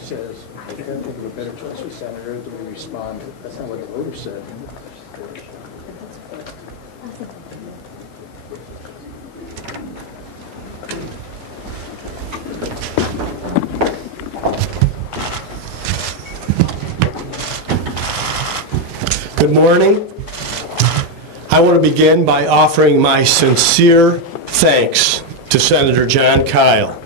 Says, I can't think of a better choice for Senator than we respond. That's not what the voters said. Good morning. I want to begin by offering my sincere thanks to Senator Jon Kyl.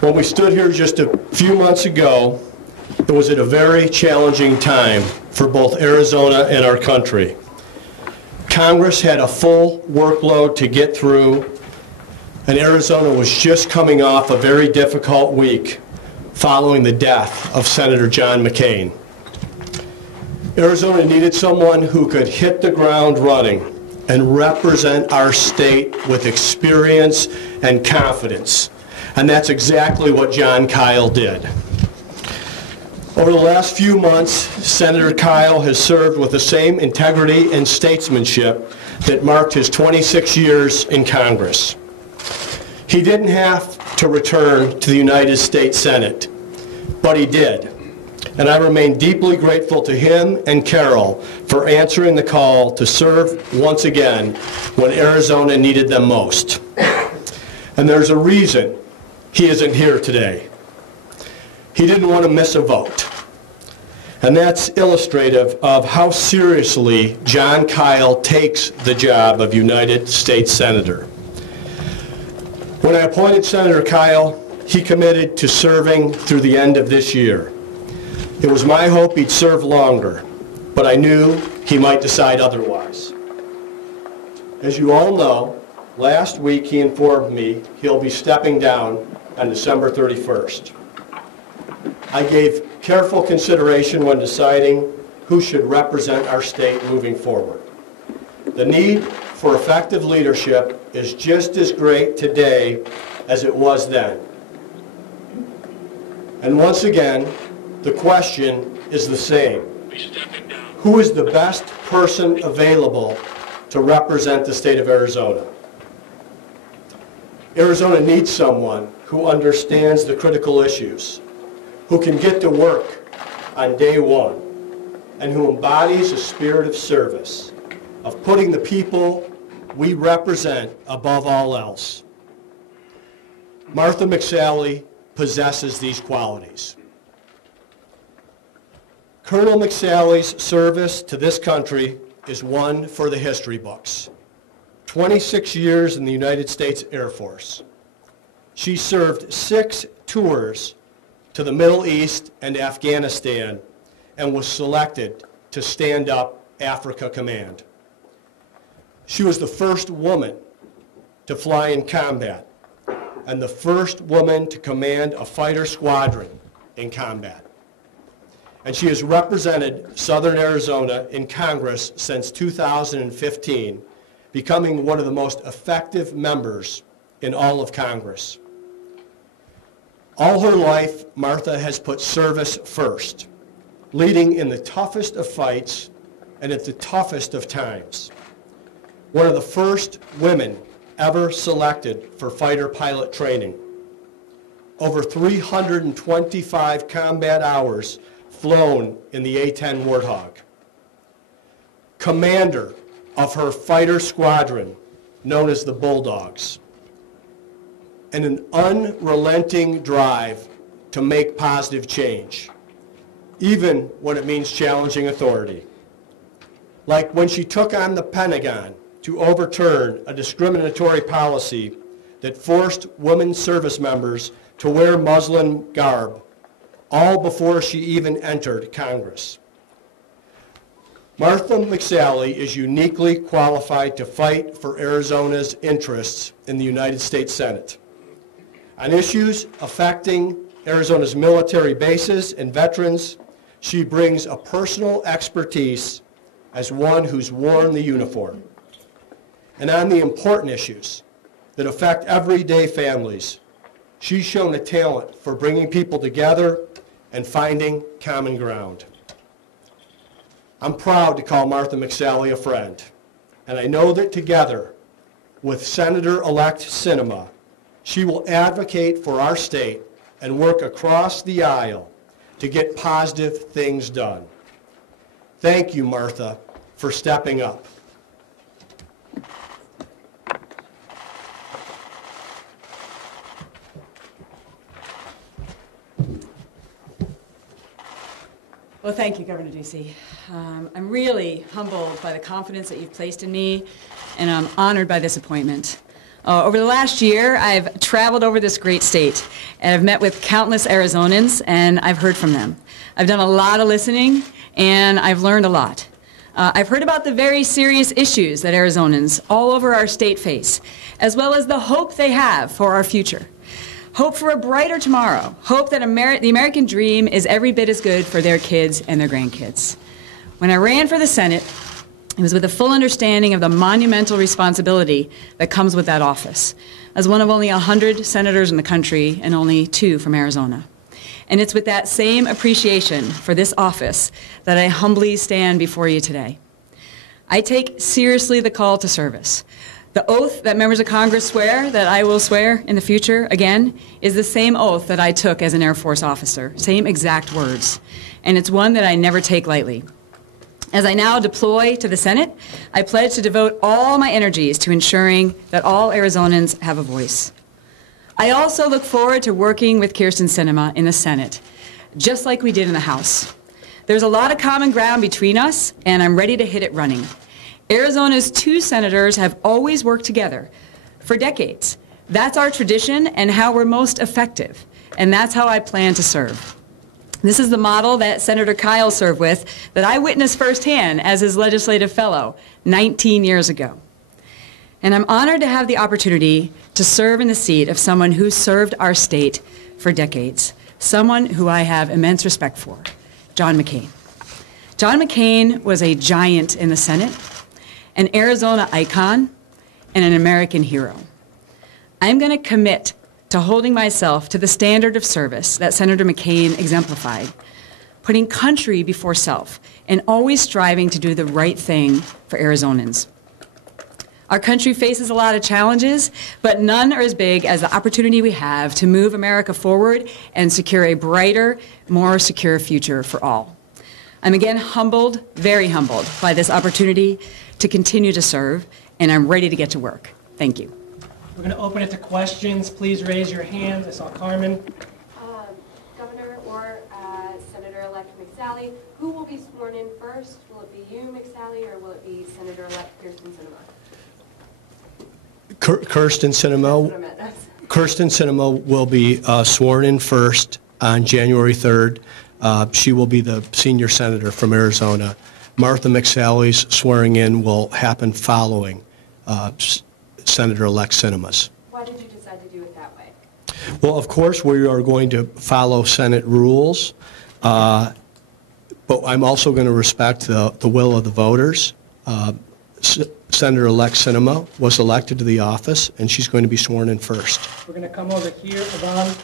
When we stood here just a few months ago, it was at a very challenging time for both Arizona and our country. Congress had a full workload to get through, and Arizona was just coming off a very difficult week following the death of Senator John McCain. Arizona needed someone who could hit the ground running and represent our state with experience and confidence. And that's exactly what Jon Kyl did. Over the last few months, Senator Kyl has served with the same integrity and statesmanship that marked his 26 years in Congress. He didn't have to return to the United States Senate, but he did. And I remain deeply grateful to him and Carol for answering the call to serve once again when Arizona needed them most. And there's a reason he isn't here today. He didn't want to miss a vote. And that's illustrative of how seriously Jon Kyl takes the job of United States Senator. When I appointed Senator Kyl, he committed to serving through the end of this year. It was my hope he'd serve longer, but I knew he might decide otherwise. As you all know, last week he informed me he'll be stepping down on December 31st. I gave careful consideration when deciding who should represent our state moving forward. The need for effective leadership is just as great today as it was then. And once again, the question is the same. Who is the best person available to represent the state of Arizona? Arizona needs someone who understands the critical issues, who can get to work on day one, and who embodies a spirit of service, of putting the people we represent above all else. Martha McSally possesses these qualities. Colonel McSally's service to this country is one for the history books. 26 years in the United States Air Force. She served 6 tours to the Middle East and Afghanistan and was selected to stand up Africa Command. She was the first woman to fly in combat and the first woman to command a fighter squadron in combat. And she has represented Southern Arizona in Congress since 2015, becoming one of the most effective members in all of Congress. All her life, Martha has put service first, leading in the toughest of fights and at the toughest of times. One of the first women ever selected for fighter pilot training. Over 325 combat hours flown in the A-10 Warthog. Commander of her fighter squadron, known as the Bulldogs. And an unrelenting drive to make positive change, even when it means challenging authority. Like when she took on the Pentagon to overturn a discriminatory policy that forced women service members to wear Muslim garb, all before she even entered Congress. Martha McSally is uniquely qualified to fight for Arizona's interests in the United States Senate. On issues affecting Arizona's military bases and veterans, she brings a personal expertise as one who's worn the uniform. And on the important issues, that affect everyday families. She's shown a talent for bringing people together and finding common ground. I'm proud to call Martha McSally a friend, and I know that together with Senator-elect Sinema, she will advocate for our state and work across the aisle to get positive things done. Thank you, Martha, for stepping up. Well, thank you, Governor Ducey. I'm really humbled by the confidence that you've placed in me, and I'm honored by this appointment. Over the last year, I've traveled over this great state, and I've met with countless Arizonans, and I've heard from them. I've done a lot of listening, and I've learned a lot. I've heard about the very serious issues that Arizonans all over our state face, as well as the hope they have for our future. Hope for a brighter tomorrow. Hope that the American dream is every bit as good for their kids and their grandkids. When I ran for the Senate, it was with a full understanding of the monumental responsibility that comes with that office, as one of only 100 senators in the country and only 2 from Arizona. And it's with that same appreciation for this office that I humbly stand before you today. I take seriously the call to service. The oath that members of Congress swear, that I will swear in the future, again, is the same oath that I took as an Air Force officer, same exact words. And it's one that I never take lightly. As I now deploy to the Senate, I pledge to devote all my energies to ensuring that all Arizonans have a voice. I also look forward to working with Kyrsten Sinema in the Senate, just like we did in the House. There's a lot of common ground between us, and I'm ready to hit it running. Arizona's 2 senators have always worked together for decades. That's our tradition and how we're most effective, and that's how I plan to serve. This is the model that Senator Kyl served with that I witnessed firsthand as his legislative fellow 19 years ago. And I'm honored to have the opportunity to serve in the seat of someone who served our state for decades, someone who I have immense respect for, John McCain. John McCain was a giant in the Senate, an Arizona icon, and an American hero. I'm going to commit to holding myself to the standard of service that Senator McCain exemplified, putting country before self, and always striving to do the right thing for Arizonans. Our country faces a lot of challenges, but none are as big as the opportunity we have to move America forward and secure a brighter, more secure future for all. I'm again humbled, very humbled, by this opportunity to continue to serve, and I'm ready to get to work. Thank you. We're going to open it to questions. Please raise your hand. I saw Carmen. Governor or Senator-elect McSally, who will be sworn in first? Will it be you, McSally, or will it be Senator-elect Kyrsten Sinema? Kyrsten Sinema will be sworn in first on January 3rd. She will be the senior senator from Arizona. Martha McSally's swearing in will happen following Senator-elect Sinema's. Why did you decide to do it that way? Well, of course, we are going to follow Senate rules, but I'm also going to respect the will of the voters. Senator-elect Sinema was elected to the office, and she's going to be sworn in first. We're going to come over here. Yvonne.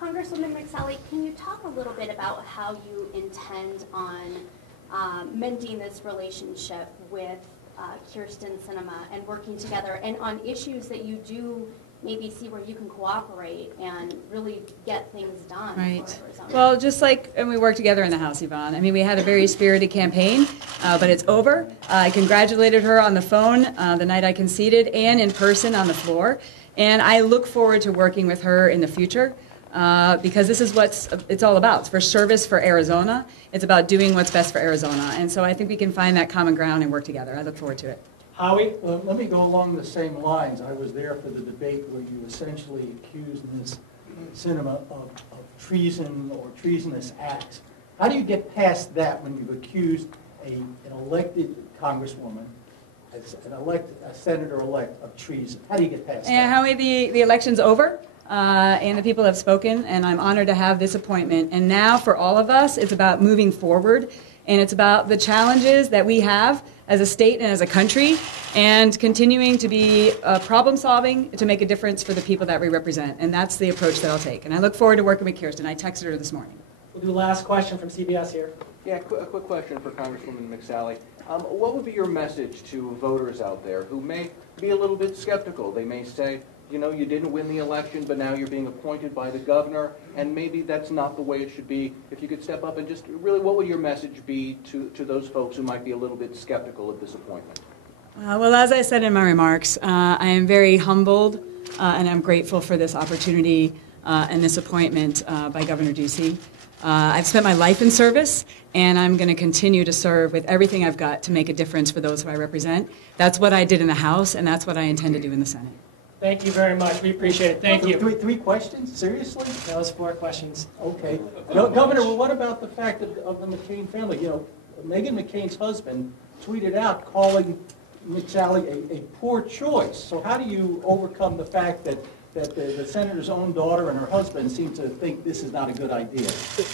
Congresswoman McSally, can you talk a little bit about how you intend on mending this relationship with Kyrsten Sinema and working together, and on issues that you do maybe see where you can cooperate and really get things done? Right. Well, just like when we worked together in the House, Yvonne. I mean, we had a very spirited campaign, but it's over. I congratulated her on the phone the night I conceded and in person on the floor. And I look forward to working with her in the future because this is what it's all about. It's for service for Arizona. It's about doing what's best for Arizona. And so I think we can find that common ground and work together. I look forward to it. Howie. Let me go along the same lines. I was there for the debate where you essentially accused Ms. Sinema of treason or treasonous acts. How do you get past that when you've accused an elected congresswoman, a senator-elect, of treason? How do you get past that? And Howie, the election's over. And the people have spoken, and I'm honored to have this appointment. And now, for all of us, it's about moving forward and it's about the challenges that we have as a state and as a country, and continuing to be problem-solving to make a difference for the people that we represent. And that's the approach that I'll take. And I look forward to working with Kirsten. I texted her this morning. We'll do the last question from CBS here. Yeah, a quick question for Congresswoman McSally. What would be your message to voters out there who may be a little bit skeptical? They may say, you know, you didn't win the election, but now you're being appointed by the governor, and maybe that's not the way it should be. If you could step up and just really, what would your message be to those folks who might be a little bit skeptical of this appointment? Well, as I said in my remarks, I am very humbled and I'm grateful for this opportunity and this appointment by Governor Ducey. I've spent my life in service, and I'm going to continue to serve with everything I've got to make a difference for those who I represent. That's what I did in the House, and that's what I intend to do in the Senate. Thank you very much. We appreciate it. Thank you. Three questions? Seriously? That was 4 questions. Okay. Governor, well, what about the fact of the McCain family? You know, Meghan McCain's husband tweeted out calling McSally a poor choice. So how do you overcome the fact that the senator's own daughter and her husband seem to think this is not a good idea?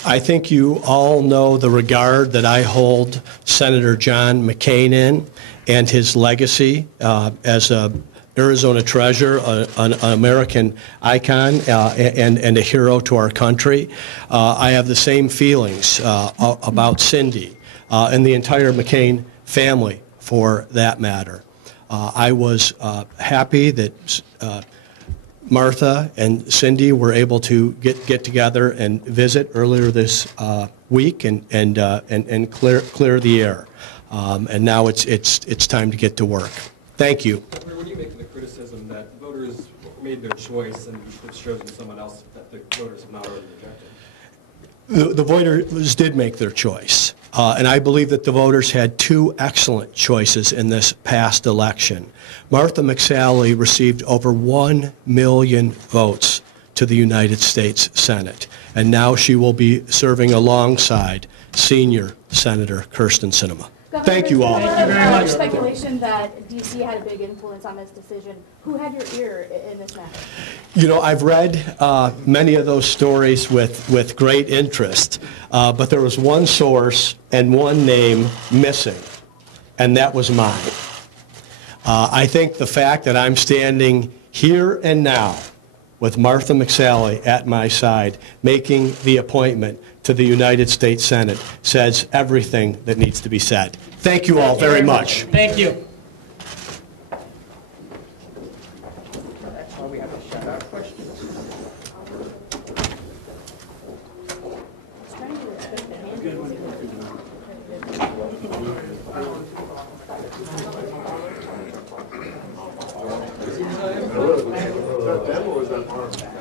I think you all know the regard that I hold Senator John McCain in and his legacy as a Arizona treasure, an American icon, and a hero to our country. I have the same feelings about Cindy and the entire McCain family, for that matter. I was happy that Martha and Cindy were able to get together and visit earlier this week and clear the air. And now it's time to get to work. Thank you. When are you making the criticism that voters made their choice and it's chosen someone else that the voters have not already rejected? The voters did make their choice. And I believe that the voters had 2 excellent choices in this past election. Martha McSally received over 1 million votes to the United States Senate. And now she will be serving alongside senior Senator Kirsten Sinema. Governor, Thank you all. Thank you very much. Speculation that D.C. had a big influence on this decision. Who had your ear in this matter? You know, I've read many of those stories with great interest, but there was one source and one name missing, and that was mine. I think the fact that I'm standing here and now with Martha McSally at my side, making the appointment to the United States Senate, says everything that needs to be said. Thank you all very much. Thank you. That's why we have to shut our questions. Is that them or is that Mark?